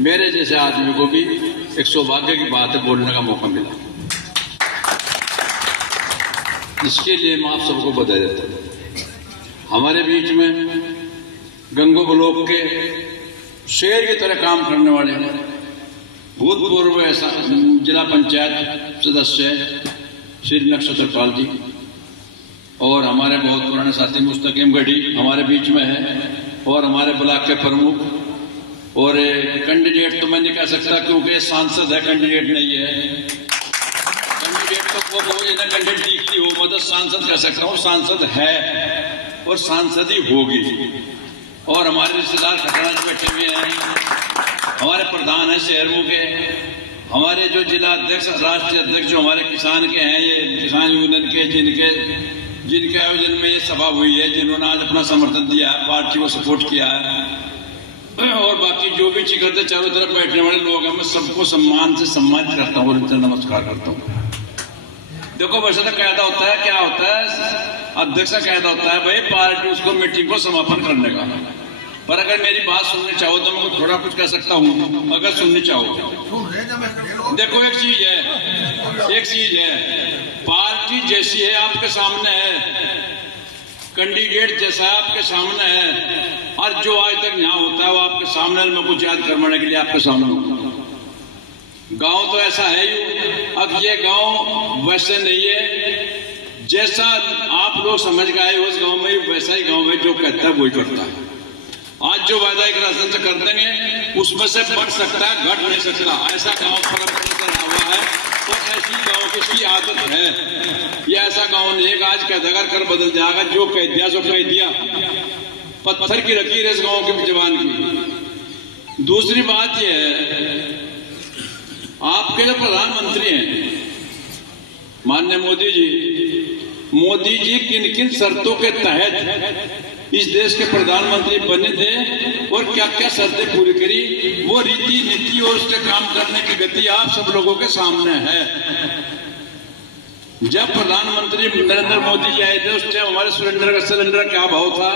मेरे जैसे आदमी को भी एक सौभाग्य की बात है बोलने का मौका मिला। इसके लिए मैं आप सबको बधाई देता हूं। हमारे बीच में गंगो ब्लॉक के शेर की तरह काम करने वाले भूतपूर्व जिला पंचायत सदस्य श्री नक्षत्रपाल जी और हमारे बहुत पुराने साथी मुस्तकीम गढ़ी हमारे बीच में है, और हमारे ब्लॉक के प्रमुख और कैंडिडेट तो मैं नहीं कह सकता क्योंकि सांसद है, कैंडिडेट नहीं है। कैंडिडेट तो वो जिन्हें कैंडिडेट दिखती हो, मतलब सांसद कह सकता हूँ, सांसद है और सांसद ही होगी। और हमारे रिश्तेदार खतरा बैठे हुए हैं, हमारे प्रधान है शहरों के, हमारे जो जिला अध्यक्ष राष्ट्रीय अध्यक्ष जो हमारे किसान के हैं, ये किसान यूनियन के जिनके आयोजन में ये सभा हुई है, जिन्होंने आज अपना समर्थन दिया है, पार्टी को सपोर्ट किया है, और बाकी जो भी चिकरते चारों तरफ बैठने वाले लोग हैं, मैं सबको सम्मान से सम्मानित करता हूँ और इनसे नमस्कार करता हूँ। देखो वैसे तो कहता होता है, क्या होता है, अध्यक्ष का कहता होता है भाई पार्टी उसको मीटिंग को समापन करने का, पर अगर मेरी बात सुननी चाहो तो मैं थोड़ा कुछ कह सकता हूँ, अगर सुननी चाहो। देखो एक चीज है, पार्टी जैसी है आपके सामने है, कैंडिडेट जैसा आपके सामने है, और जो आज तक यहाँ होता है वो आपके सामने, मैं कुछ याद करवाने के लिए आपके सामने हूँ। गांव तो ऐसा है ही, अब ये गांव वैसे नहीं है जैसा आप लोग समझ गए, उस गांव में वैसा ही गांव है, जो कहता है वही करता है। आज जो वादा एक राशन से कर देंगे उसमें से बढ़ सकता है, घट नहीं सकता, ऐसा गांव परंपरा चला हुआ है, और ऐसी गांव की इसकी आदत है। ये ऐसा गांव नहीं है आज कह देगा कर बदल जाएगा, जो कह दिया सो कह दिया, पत्थर की लकीर है इस गांव के जवान की। दूसरी बात यह है, आपके जो प्रधानमंत्री हैं माननीय मोदी जी किन किन शर्तों के तहत इस देश के प्रधानमंत्री बने थे और क्या क्या शर्तें पूरी करी, वो रीति नीति और उसके काम करने की गति आप सब लोगों के सामने है। जब प्रधानमंत्री नरेंद्र मोदी जी आए थे उस टाइम हमारे सिलेंडर का क्या भाव था,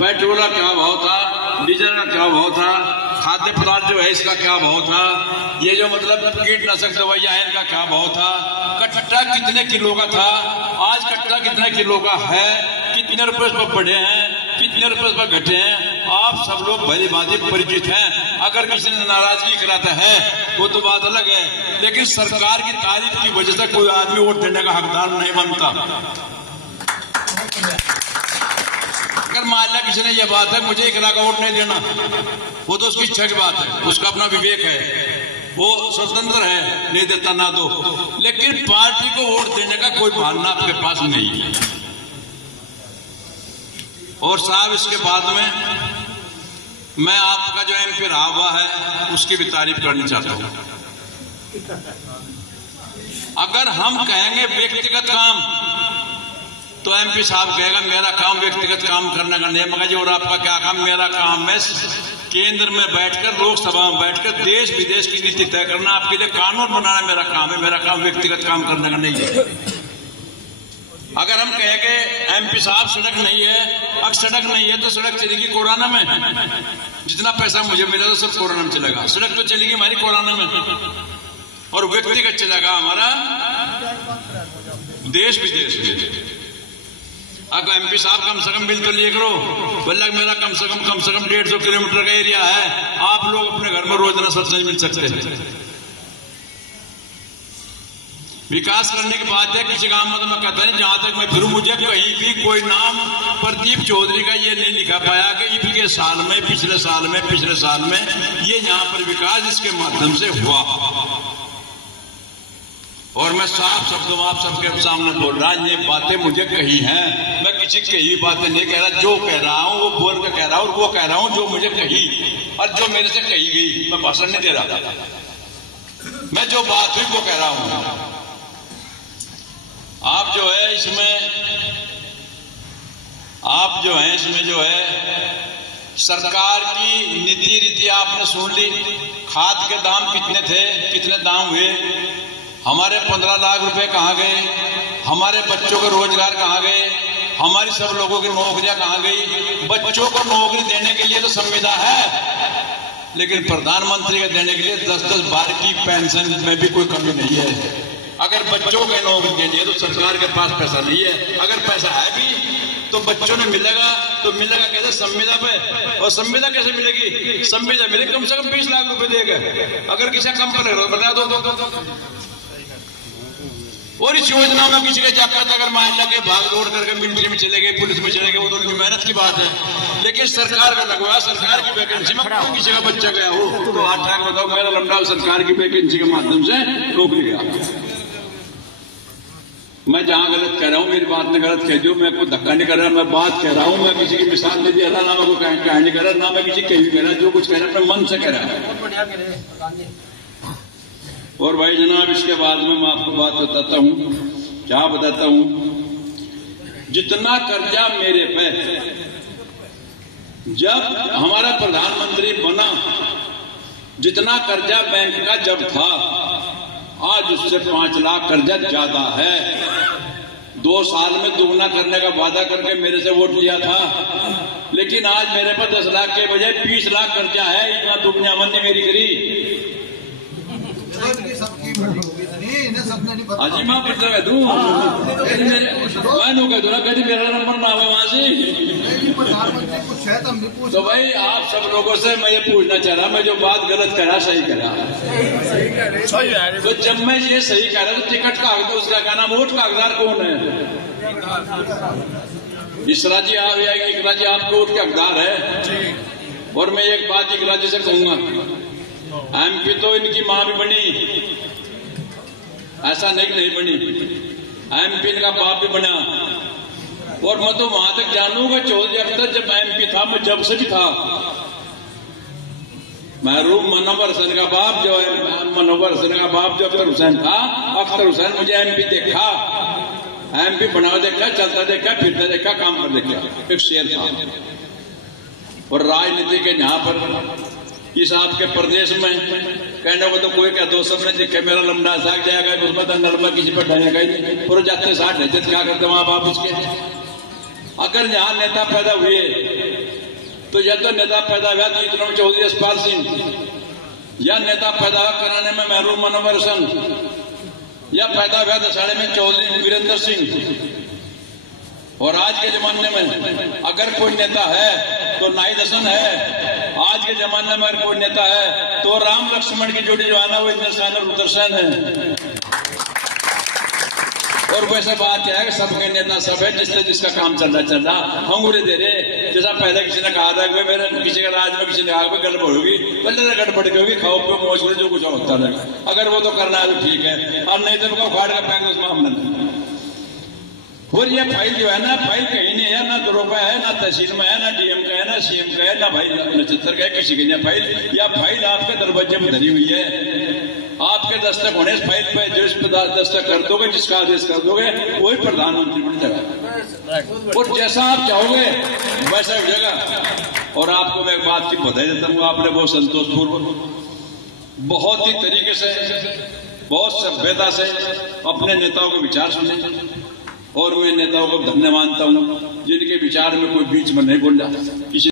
पेट्रोल का क्या भाव था, डीजल का क्या भाव था, खाद्य पदार्थ जो है इसका क्या भाव था, ये जो मतलब कीटनाशक दवाइयां हैं इनका क्या भाव था, कट्टा कितने किलो का था, आज कट्टा कितने किलो का है, कितने रुपए पर बढ़े हैं, कितने रुपए पर घटे हैं, आप सब लोग भली भांति परिचित हैं। अगर किसी ने नाराजगी कराता है वो तो बात अलग है, लेकिन सरकार की तारीफ की वजह से कोई आदमी वोट देने का हकदार नहीं बनता। अगर मान लिया किसी ने यह बात है मुझे 1 लाख वोट नहीं देना, वो तो उसकी इच्छा की बात है, उसका अपना विवेक है, वो स्वतंत्र है, नहीं देता ना दो, लेकिन पार्टी को वोट देने का कोई बहाना आपके पास नहीं है। और साहब इसके बाद में मैं आपका जो एमपी रहा हुआ है उसकी भी तारीफ करनी चाहता हूं। अगर हम कहेंगे व्यक्तिगत काम तो एमपी साहब कहेगा मेरा काम व्यक्तिगत काम करने का नहीं, मगर जी और आपका क्या काम, मेरा काम है केंद्र में बैठकर, लोकसभा में बैठकर देश विदेश की नीति तय करना, आपके लिए कानून बनाना मेरा काम है, मेरा काम व्यक्तिगत काम करने का नहीं है। अगर हम कहेंगे एमपी साहब सड़क नहीं है, अब सड़क नहीं है तो सड़क चलेगी कोरोना में, जितना पैसा मुझे मिला तो सब कोरोना में चलेगा, सड़क तो चलेगी हमारी कोरोना में, और व्यक्तिगत चलेगा हमारा देश विदेश में। अगर एमपी साहब कम से कम बिल तो लिख लो, बोला मेरा कम से कम 150 किलोमीटर का एरिया है, आप लोग अपने घर में रोजाना सब्सिडी मिल सकते हैं। विकास करने की बात है, किसी काम में तो मैं कहता नहीं, जहां तक मैं फिरूं मुझे कहीं भी कोई नाम प्रदीप चौधरी का ये नहीं लिखा पाया कि पिछले साल में ये यहाँ पर विकास इसके माध्यम से हुआ। और मैं साफ शब्दों में आप सबके सामने बोल रहा, ये बातें मुझे कही हैं, मैं किसी की कही बातें नहीं कह रहा, जो कह रहा हूँ वो बोल कर कह रहा हूँ, और वो कह रहा हूँ जो मुझे कही और जो मेरे से कही गई, मैं भाषण नहीं दे रहा था, मैं जो बात हुई वो कह रहा हूँ। आप जो है इसमें जो है सरकार की नीति रीति आपने सुन ली, खाद के दाम कितने थे, कितने दाम हुए, हमारे 15 लाख रुपए कहाँ गए, हमारे बच्चों को रोजगार कहाँ गए, हमारी सब लोगों की नौकरियां कहाँ गई। बच्चों को नौकरी देने के लिए तो संविदा है, लेकिन प्रधानमंत्री के देने के लिए 10-10 बार की पेंशन में भी कोई कमी नहीं है। अगर बच्चों के नौकरी देनी है तो सरकार के पास पैसा नहीं है, अगर पैसा है भी तो बच्चों ने मिलेगा तो मिलेगा कैसे? संविदा पे। और संविदा कैसे मिलेगी? संविदा मिलेगी कम से कम 20 लाख रुपए देगा। अगर किसी कम पर बना दो। और इस योजना में किसी का जाकर अगर मान लगे भाग दौड़ करके मिलिट्री में चले गए, पुलिस में चले गए, वो तो उनकी मेहनत की बात है। लेकिन सरकार का लगवा, सरकार की वैकेंसी में किसी का बच्चा गया हो तो हाथ ठाक बताओ मेरा लमड़ा सरकार की वैकेंसी के माध्यम से नौकरी गया। मैं जहां गलत कह रहा हूं मेरी बात ने गलत कह दियो, मैं कोई धक्का नहीं कर रहा, मैं बात कह रहा हूं, मैं किसी की मिसाल नहीं दे रहा, ना मैं कोई कहानी कर रहा, ना मैं किसी कहीं कह रहा, जो कुछ कह रहा अपने मन से कह रहा। और भाई जनाब इसके बाद में मैं आपको बात बताता हूं, क्या बताता हूं, जितना कर्जा मेरे पे जब हमारा प्रधानमंत्री बना, जितना कर्जा बैंक का जब था, आज उससे 5 लाख कर्जा ज्यादा है। 2 साल में दुगना करने का वादा करके मेरे से वोट लिया था, लेकिन आज मेरे पर 10 लाख के बजाय 20 लाख कर्जा है। इतना दुगनी अमन ने मेरी करी। हाजी मां पता कह दूं, मैं कह दूंगा कभी मेरा नंबर ना आवे वहां से। तो भाई आप सब लोगों से मैं ये पूछना चाह रहा, मैं जो बात गलत करा सही करा? तो जब मैं ये सही कह रहा तो टिकट कागज तो उसका क्या नाम, वोट कागजात कौन है? इसरा जी आप या इकरा जी आपके वोट के हकदार है। और मैं एक बात इकरा जी से कहूंगा, एमपी तो इनकी मां भी बनी, ऐसा नहीं बनी, एमपी का बाप भी बना। और मैं तो वहां तक जानूंगा, चौधरी अख्तर जब एमपी था, मैं जब से भी था, महरूम मनोवर हुसैन का बाप जो है, मनोवर हुसैन का बाप जो अख्तर हुसैन था, अख्तर हुसैन मुझे एमपी देखा, एमपी बना देखा, चलता देखा, फिरता देखा, काम कर देखा, एक शेर था। और राजनीति के यहाँ पर इस आपके प्रदेश में कहने को तो कोई क्या दो सबने दिखे मेरा लंबा साग जाएगा, उसमें दंगल में किसी पर ढाएगा ही नहीं, और जाते 60 नहीं क्या करते वहां बाप उसके। अगर यहाँ नेता पैदा हुए तो या तो नेता पैदा हुआ तो इतना चौधरी यशपाल सिंह, या नेता पैदा कराने में महरूम मनोवर हुसैन, या पैदा हुआ दसाड़े में चौधरी वीरेंद्र सिंह। और आज के जमाने में अगर कोई नेता है तो नाई दसन है, आज के जमाने में अगर कोई नेता है तो राम लक्ष्मण की जोड़ी जो आना वो इंद्रसेन और रुद्रसेन है। और वैसे बात क्या है कि सबके नेता सब है, जिससे जिसका काम चल रहा अंगूरे दे रहे। जैसा पहले किसी ने कहा था कि मेरे किसी का राज में किसी ने कहा गड़बड़ होगी, पहले गड़बड़ की होगी, खाओ पियो मौज में जो कुछ होता है, अगर वो तो करना है तो ठीक है, और नहीं तो उनका फाड़ का फेंक उस मामले में। और ये फाइल जो है ना, फाइल कहीं नहीं है, ना दरोगा है, ना तहसील में है, ना डीएम का है, ना सीएम का है, ना भाई नक्षत्र का है, किसी की नहीं फाइल। या फाइल आपके दरवाजे में धरी हुई है, आपके दस्तक होने इस फाइल पे जिस दस्तक कर दोगे, जिसका आदेश कर दोगे, वही प्रधानमंत्री बन जाएगा। और जैसा आप चाहोगे वैसा हो जाएगा। और आपको मैं एक बात की बधाई देता हूँ, आपने बहुत संतोषपूर्वक, बहुत ही तरीके से, बहुत सभ्यता से अपने नेताओं के विचार सुने। और मैं नेताओं को धन्यवाद मानता हूं जिनके विचार में कोई बीच में नहीं बोल रहा, किसी